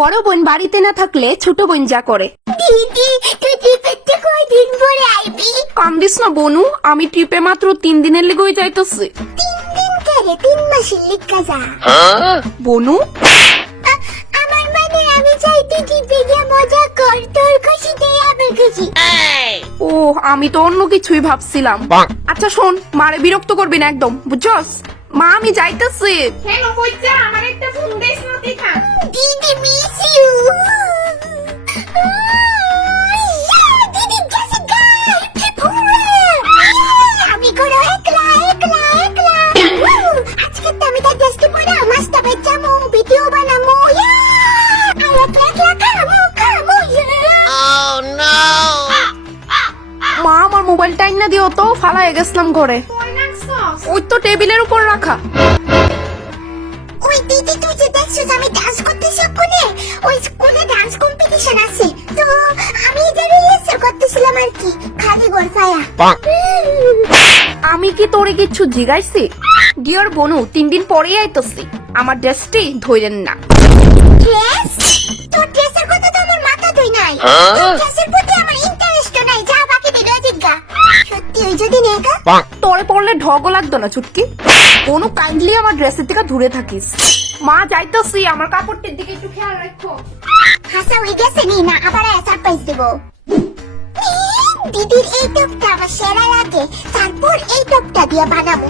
বড় বোন বাড়িতে না থাকলে ছোট বোন যা করে। দিদি তুই ট্রিপে কয়দিন পরে আইবি? কান্দিস না বনু, আমি ট্রিপে মাত্র 3 দিনের লেগেই যাইতেছি। 3 দিন করে 3 মাসের লিখা যা। বনু আমার মানে আমি চাইতে ট্রিপে গিয়ে মজা কর, তোর খুশি দেই আমার খুশি। ও আমি তো অন্য কিছুই ভাবছিলাম। আচ্ছা শোন, মারে বিরক্ত করবি না একদম, বুঝছস? মা আমি যাইতেছি। কেন কইছা আমার একটা ফোন দেস না দেখা। দিদি মিস ইউ। দিদি গেছে গাই। আমি করো একলা একলা একলা। আজকে তো আমি তার টেস্ট পড়া মাস্টা বাচ্চামু ভিডিও বানামু। আর একলা খামু খামু। মা আমার মোবাইল টাইম না দিও তো, ফালায় গেছিলাম ঘরে। কই রাখছস? ওই তো টেবিলের উপর রাখা। ওই দিদি তুই যে দেখছিস আমি ডান্স করতেছি ওখানে, ওই স্কুলে ডান্স কম্পিটিশন আছে, তো আমি এদের রিহার্সাল করতেছিলাম আর কি, খালি গোলফায়া। আমি কি তোরে কিছু জিগাইছি? ডিয়ার বনু 3 দিন পরেই আইতেছি, আমার ড্রেসটি ধইরেন না। ড্রেস? তোর ড্রেসের কথা তো আমার মাথা তুই নাই, তোর ড্রেসের প্রতি আমার ইন্টারেস্ট নাই, যা বাকি ভিডিও জিজ্ঞা। সত্যি ওই যদি নেগা তোরে পড়লে ঢগও লাগতো না চুটকি। বনু কাইন্ডলি আমার ড্রেসের থেকে দূরে থাকিস। মা যাইতেছি, আমার কাপড়টির দিকে একটু খেয়াল রাখো। হাসা হয়ে গেছে নি না, আবার সারপ্রাইজ দেব। দিদির এই টপটা আমার সেরা লাগে, তারপর এই টপটা দিয়ে বানাবো।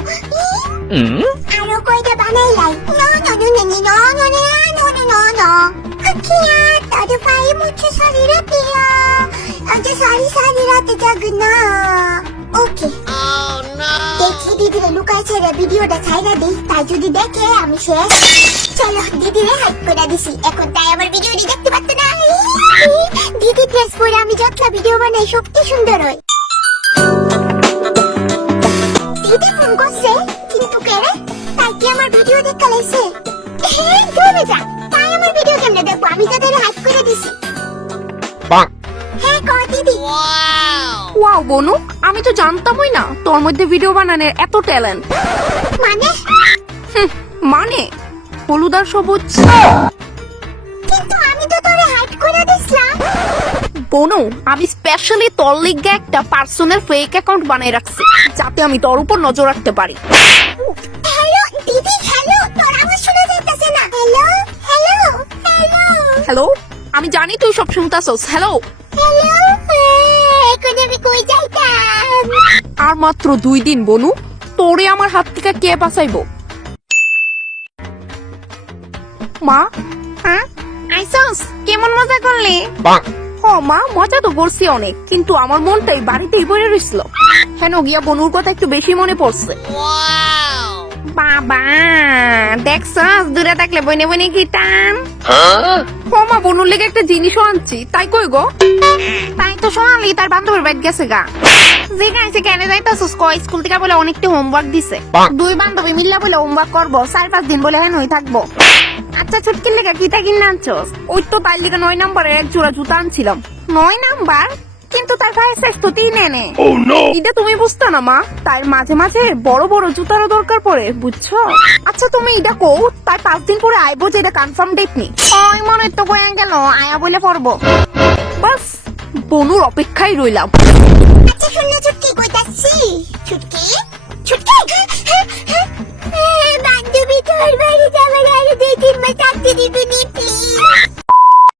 আরো কয়টা বানাই লাই। No no no no no no no no no no no. আখিয়া তারে পাই মুছে সারি রাতিয়া, আজ সারি সারি রাতে জাগনা। ওকে দেখি দিদিরে লুকায় ছেড়ে ভিডিওটা ছাইরা দিই, তাই যদি দেখে আমি শেষ। চলো দিদিরে হাইপ করে দিছি, এখন তাই আমার ভিডিওটি দেখতে পাচ্ছ না। দিদি ড্রেস পরে আমি যতটা ভিডিও বানাই সবচেয়ে সুন্দর হয়। দিদি ফোন করছে কিন্তু কেরে, তাই কি আমার ভিডিও দেখতে লাইছে? ধরে যা, তাই আমার ভিডিও কেমনে দেখবো, আমি তাদের হাইপ করে দিছি। হ্যাঁ কর দিদি। ওয়াও বনু, আমি তো জানতামই না তোর মধ্যে ভিডিও বানানোর এত ট্যালেন্ট। মানে মানে হলুদ আর সবুজ। কিন্তু আমি তো তোরে হাইপ করে দিছিলাম। বনু আমি স্পেশালি তোর লিগে একটা পার্সোনাল ফেক অ্যাকাউন্ট বানাই রাখছি, যাতে আমি তোর উপর নজর রাখতে পারি। হ্যালো দিদি, হ্যালো, তোর আওয়াজ শোনা যাইতেছে না। হ্যালো হ্যালো হ্যালো হ্যালো, আমি জানি তুই সব শুনতাছস। হ্যালো, হ্যালো, এখন আমি কই যাইতাম? আর মাত্র 2 দিন বনু, তোরে আমার হাত থেকে কে বাঁচাইবো? মা হ্যাঁ আইসস, কেমন মজা করলি? হ মা, মজা তো করছি অনেক, কিন্তু আমার মনটাই বাড়িতেই বসে রইছিল। হেন গিয়া বনুর কথা একটু বেশি মনে পড়ছে। বাবা দেখছস, দূরে থাকলে বইনে বইনে গিটাম। মা বনুর লেগে একটা জিনিসও আনছি, তাই কই গো? তাই তো সোনালি তার বান্ধবীর বাড়ি গেছে গা। জিজ্ঞাসা কেন যাইতাছস? কই স্কুল থেকে বলে অনেকটা হোমওয়ার্ক দিছে, 2 বান্ধবী মিল্লা বলে হোমওয়ার্ক করবো, 4-5 দিন বলে হেন থাকবো। আচ্ছা ছুটকির লেগে কিটা কিনে আনছস? ওই তো তাই লিগে 9 নম্বরের এক জোড়া জুতা আনছিলাম। 9 নাম্বার? কিন্তু তার গায়ে সাইজ তো 3 এনে। এটা তুমি বুঝতো না মা, তার মাঝে মাঝে বড় বড় জুতারও দরকার পড়ে, বুঝছো? আচ্ছা তুমি এটা কও, তার 5 দিন পরে আইবো, যে এটা কনফার্ম ডেট নি? ওই মনে তো কয়ে গেল আয়া বলে পড়বো। বাস বনুর অপেক্ষায় রইলাম।